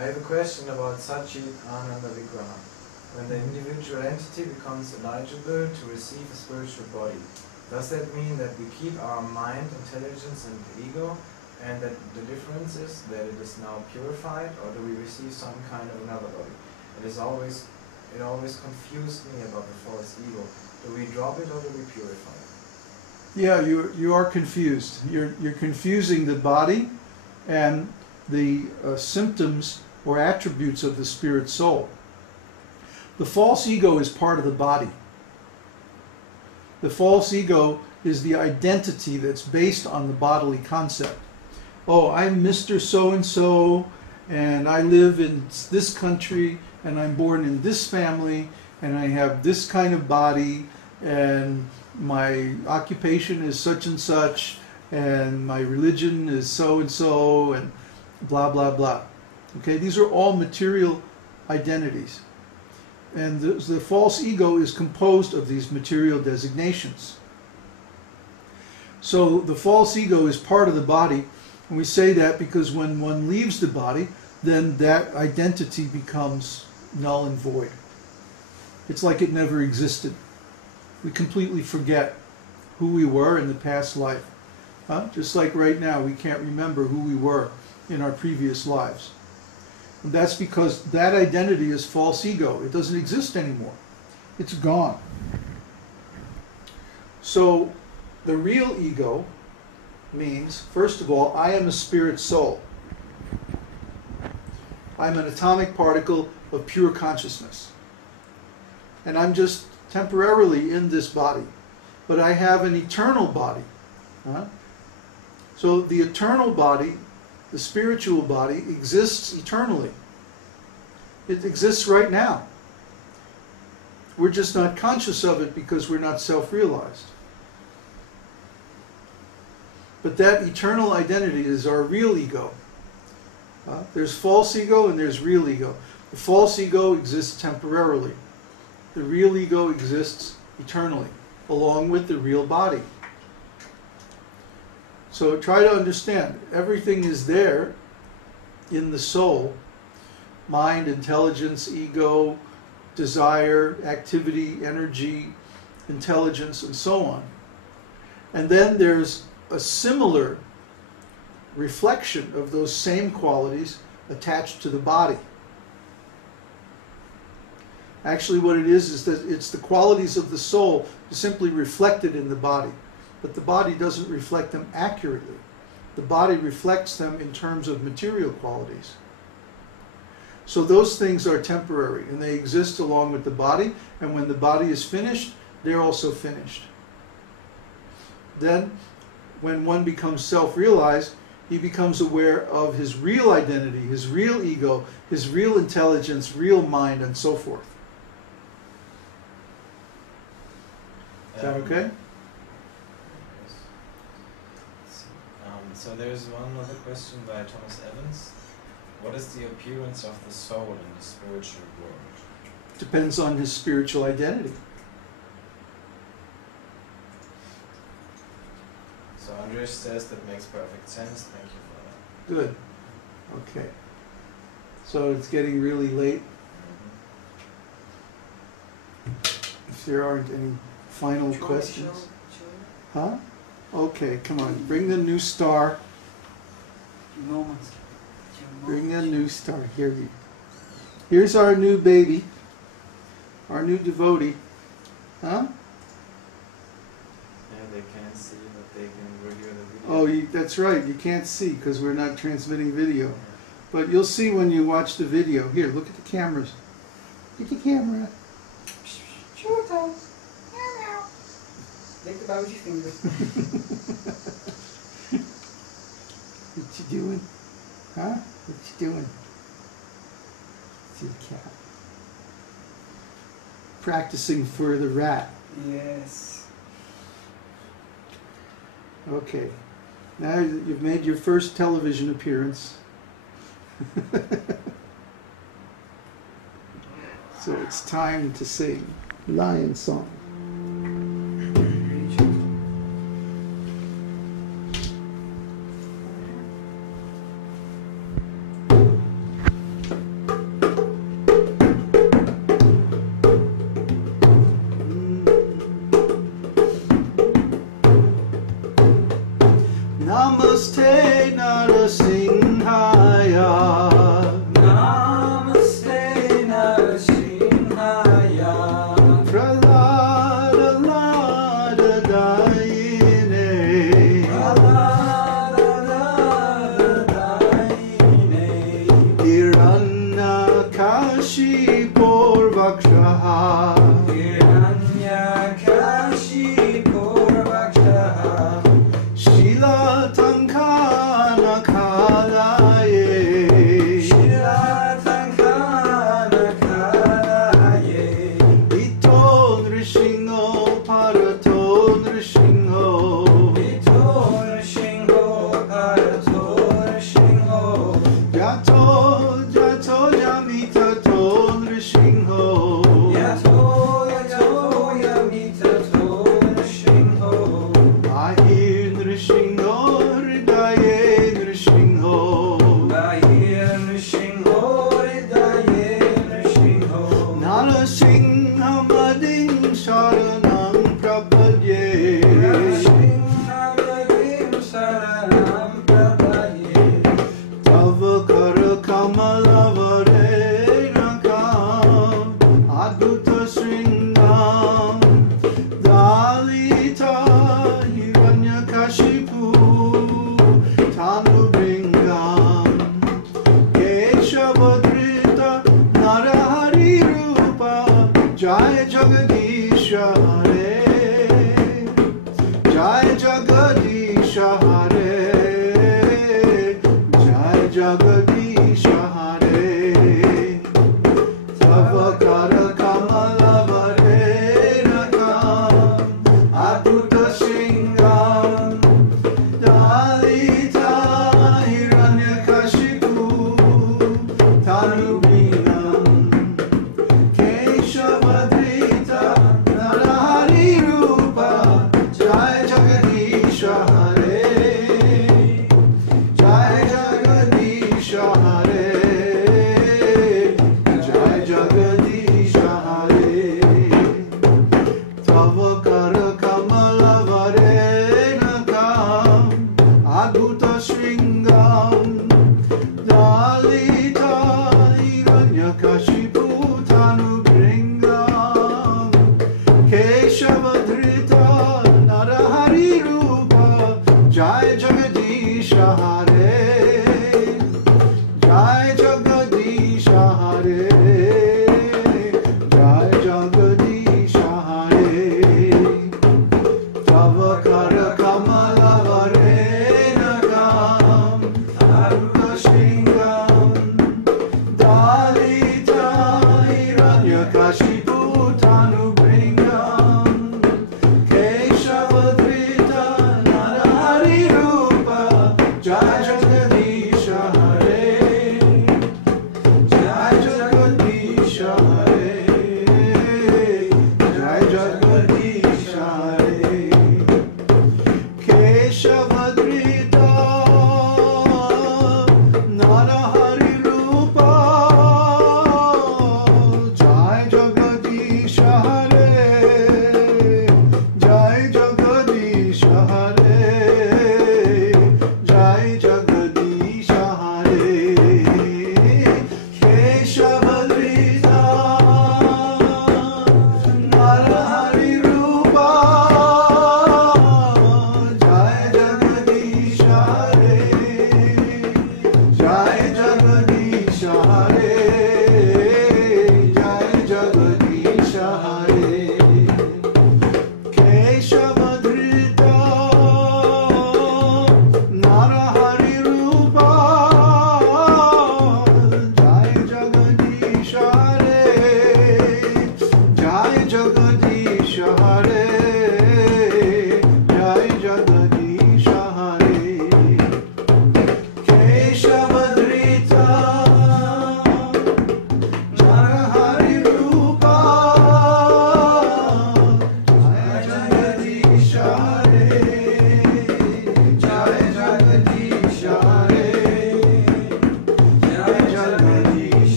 I have a question about Satchit Ananda Vigraha. When the individual entity becomes eligible to receive a spiritual body, does that mean that we keep our mind, intelligence and ego, and that the difference is that it is now purified, or do we receive some kind of another body? It always confused me about the false ego. Do we drop it or do we purify it? Yeah, you are confused. You're confusing the body and the symptoms or attributes of the spirit soul. The false ego is part of the body. The false ego is the identity that's based on the bodily concept. Oh, I'm Mr. So-and-so, and I live in this country, and I'm born in this family, and I have this kind of body, and my occupation is such and such, and my religion is so-and-so, and blah, blah, blah. Okay, these are all material identities. And the false ego is composed of these material designations. So the false ego is part of the body, and we say that because when one leaves the body, then that identity becomes null and void. It's like it never existed. We completely forget who we were in the past life. Just like right now, we can't remember who we were in our previous lives. And that's because that identity is false ego. It doesn't exist anymore. It's gone. So the real ego means, first of all, I am a spirit soul. I'm an atomic particle of pure consciousness. And I'm just temporarily in this body. But I have an eternal body. So the eternal body, the spiritual body, exists eternally. It exists right now. We're just not conscious of it because we're not self-realized. But that eternal identity is our real ego. There's false ego and there's real ego. The false ego exists temporarily. The real ego exists eternally, along with the real body. So try to understand, everything is there in the soul. Mind, intelligence, ego, desire, activity, energy, intelligence, and so on. And then there's a similar reflection of those same qualities attached to the body. Actually what it is that it's the qualities of the soul simply reflected in the body. But the body doesn't reflect them accurately. The body reflects them in terms of material qualities. So those things are temporary, and they exist along with the body, and when the body is finished, they're also finished. Then, when one becomes self-realized, he becomes aware of his real identity, his real ego, his real intelligence, real mind, and so forth. Is that okay? So there's one other question by Thomas Evans. What is the appearance of the soul in the spiritual world? Depends on his spiritual identity. So Andres says that makes perfect sense. Thank you for that. Good. Okay. So it's getting really late. If there aren't any final questions. Huh? Okay, come on. Bring the new star. Bring the new star. Here's our new baby. Our new devotee. Huh? Yeah, they can't see, but they can review the video. Oh, that's right. You can't see because we're not transmitting video. But you'll see when you watch the video. Here, look at the cameras. Look at the camera. Sure, Tom. Lick the baby's fingers. What you doing? Huh? What you doing? See the cat. Practicing for the rat. Yes. Okay. Now you've made your first television appearance. So it's time to sing Lion Song. Hiranyakashipurvakshaha Hiranyakashipurvakshaha Shilatankanakalaye Shilatankanakalaye Ito Nrishingho Parato Nrishingho Ito Nrishingho Parato Nrishingho Jato Jato Yamitato Nrishingho Yato Yamitato Nrishingho Ahir Nrishingho Hridaye Nrishingho Bahir Nrishingho Hridaye Nrishingho Narasimhamadin Sharanam Prapadye Nrishinghamadin Saranam Prabhaye Tava Kara Kamalavare Rakam Adhuta Sringam Dalita Hiranyakashipu Tanubringam Keshavadrita Narahari Rupa Jaya Jagadisha Hare Jaya Jagadisha Hare Jaya Jagadisha Hare Tavakara Kamalavare Rakam Adhuta Sringam Dalita Hiranyakashipu Tanubinam Keshavadrita Narahari Rupa Jaya Jagadisha Hare Jaya Jagadisha Hare Jaya Jagadisha Hare Tava Kara Kamalavare Nakam Adhuta Sringam Dalita Hiranyakashipu